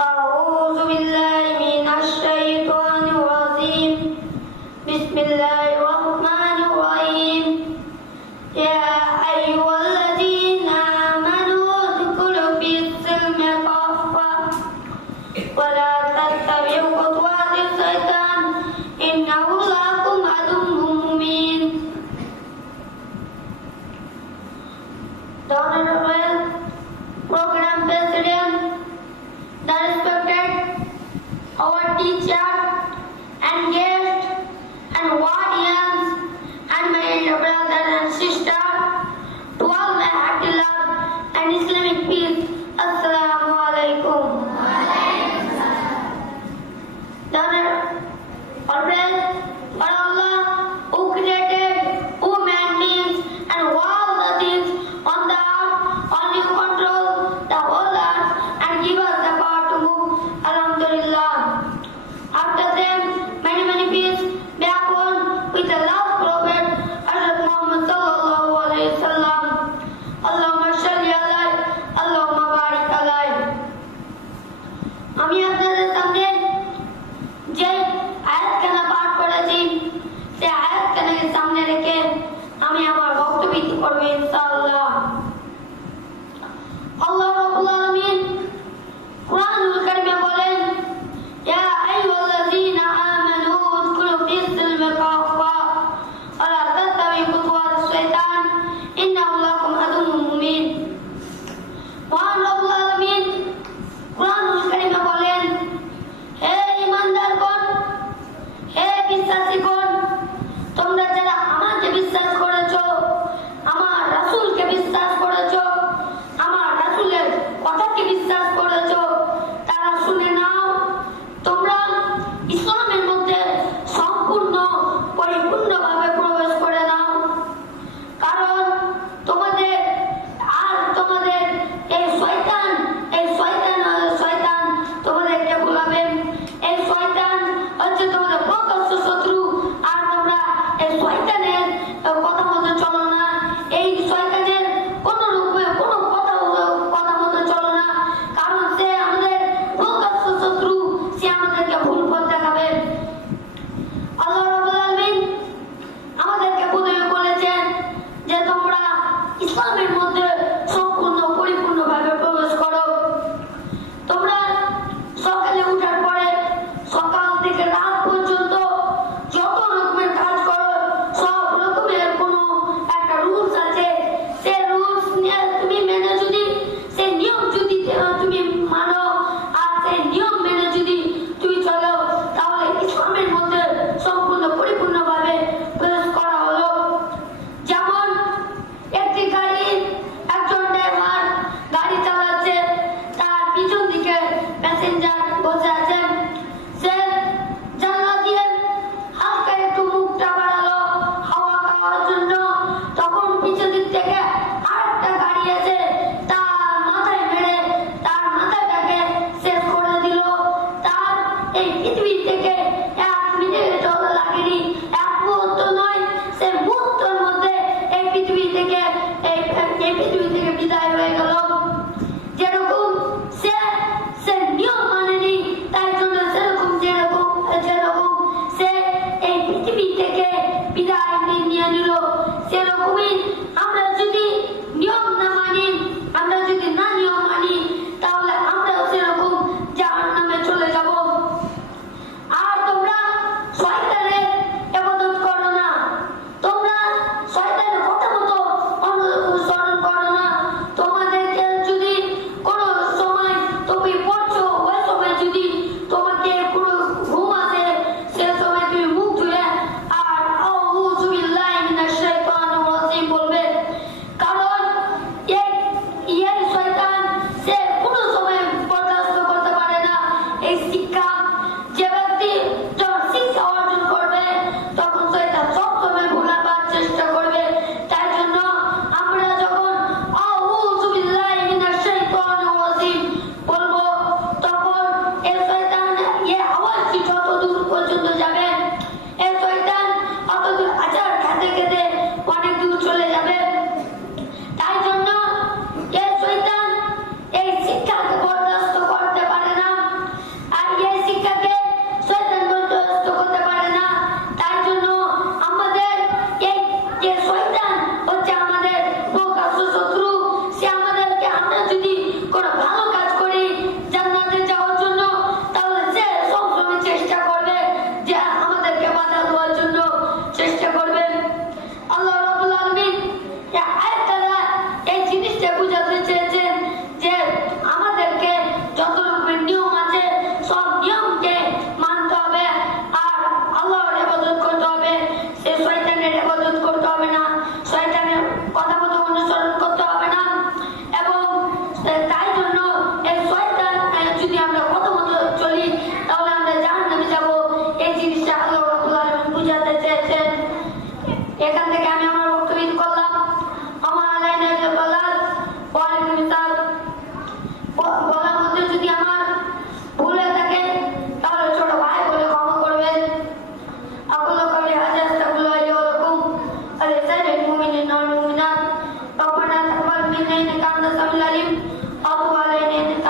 أعوذ بالله من الشيطان الرجيم بسم الله الرحمن الرحيم يا أيها الذين آمنوا ادخلوا في السلم كافة ولا تتبعوا خطوات الشيطان إنه لكم عدو مبين. The Honorable Program President, the respected our teacher and guests and guardians and my elder brothers and sisters, to all my hearty love and Islamic peace, Assalamu alaikum. The always for Allah who created human beings and all the things on the earth, only control the whole earth and give us the power to move. Alhamdulillah. After them, many peace be upon with the last prophet, Hazrat Muhammad sallallahu alaihi wasallam. Allahumma shalli alayhi, Allahumma barik alayhi. আমি আপনাদের সামনে যে আয়াতখানা পাঠ করেছি সেই আয়াতখানাকে সামনে রেখে আমি আমার বক্তব্য করব ইনশাআল্লাহ। আল্লাহ রাব্বুল আলামিন কুরআনুল কারীমে বলেন, ইয়া আইয়ুহাল্লাযীনা আমানু উদখুলু ফিস-সিলমি কাফা ওয়া লা তাত্তাবিউ খুতুওয়াতিশ শাইতান ইন্নাহু লাকুম আদুউম মুবিন। মহান রাব্বুল আলামিন কুরআনুল কারীমে বলেন, হে ঈমানদারগণ, হে বিশ্বাসীগণ, তোমরা যারা আমাকে বিশ্বাস করেছো, আমার রাসূলকে বিশ্বাস করেছো, আমার রাসূলের কথাকে বিশ্বাস করেছো, তারা শুনে নাও, তোমরা ইসলামের মধ্যে সম্পূর্ণ পরিপূর্ণভাবে প্রবেশ করে নাও। কারণ তোমাদের এই শয়তান তোমাদেরকে ভুলাবে। এই শয়তান হচ্ছে তোমাদের প্রকাশ্য শত্রু, আর তোমরা এই শয়তানের কথা মতো চলো না, এই শয়তানের কোনো রূপে কোনো কথা মতো চলো না, কারণ সে আমাদের প্রকাশ্য শত্রু, সে আমাদেরকে ভুল পথ দেখাবে। আল্লাহ রাব্বুল আলামিন আমাদেরকে প্রথমে বলেছেন যে তোমরা ইসলামের মধ্যে সম্পূর্ণ পরিপূর্ণভাবে প্রবেশ করো। তোমরা সকালে উঠার পরে সকাল থেকে রাত পর্যন্ত যত রকমের কাজ করো, সব রকমের কোনো একটা রুলস আছে, সে রুলস তুমি মেনে যদি, সে নিয়ম যদি তুমি মানো আর সেই নিয়ম মেনে যদি তুমি চলো, তাহলে ইসলামের মধ্যে সম্পূর্ণ পরিপূর্ণভাবে প্রবেশ করা হলো। যেমন একটি গাড়ির একজন ড্রাইভার গাড়ি চালাচ্ছে, তার পিছন দিকে প্যাসেঞ্জার বসে আছেন, সে জানলা দিয়ে হালকা একটু মুখটা বাড়ালো হাওয়া খাওয়ার জন্য, তখন পিছন দিক থেকে আরেকটা গাড়ি আছে, তার মাথায় মেরে তার মাথাটাকে শেষ করে দিল। তার এই পৃথিবী থেকে 1 মিনিটও লাগেনি, 1 মুহূর্ত নয়, সে মুহূর্তের মধ্যে এই পৃথিবী থেকে বিদায় হয়ে গেল। যেরকম সে নিয়ম মানেনি, তাই জন্য যেরকম সে এই পৃথিবী থেকে বিদায় নিয়ে নিল, সেরকমই আমরা যদি নিয়ম না মানি, আমরা যদি না নিয়ম মানি, তাহলে আমরাও সেরকম জাহান্নামে চলে যাব। আর তোমরা শয়তানের ইবাদত করো না, তোমরা শয়তানের কথা মতো অনুসরণ করো না। তোমাদেরকে যদি কোনো সময় তুমি পড়ছো, ওই সময় যদি তোমাকে কোনো ঘুম আসে, সে সময় তুমি মুখ ধুয়ে আর আউযু বিল্লাহি মিনাশ শাইতানির রাজিম বলবে। কারণ এই শয়তান সে কোনো সময় বরদাস্ত করতে পারে না এই শিক্ষা। যে ব্যক্তি যখন শিক্ষা অর্জন করবে, তখন শয়তান সবসময় ভুলাবার চেষ্টা করবে। তাই জন্য আমরা যখন আউযু বিল্লাহি মিনাশ শাইতানির রাজিম বলবো, তখন এই শয়তান আওয়াজটি যত দূর পর্যন্ত যাবে, এই শয়তান অত দূর আচার খেতে অনেক দূর চলে যাবে। তাই জন্য এই শয়তান এই শিক্ষাকে বরদাস্ত করতে পারে না। منا إنك أنت السميع العليم وتب علينا إنك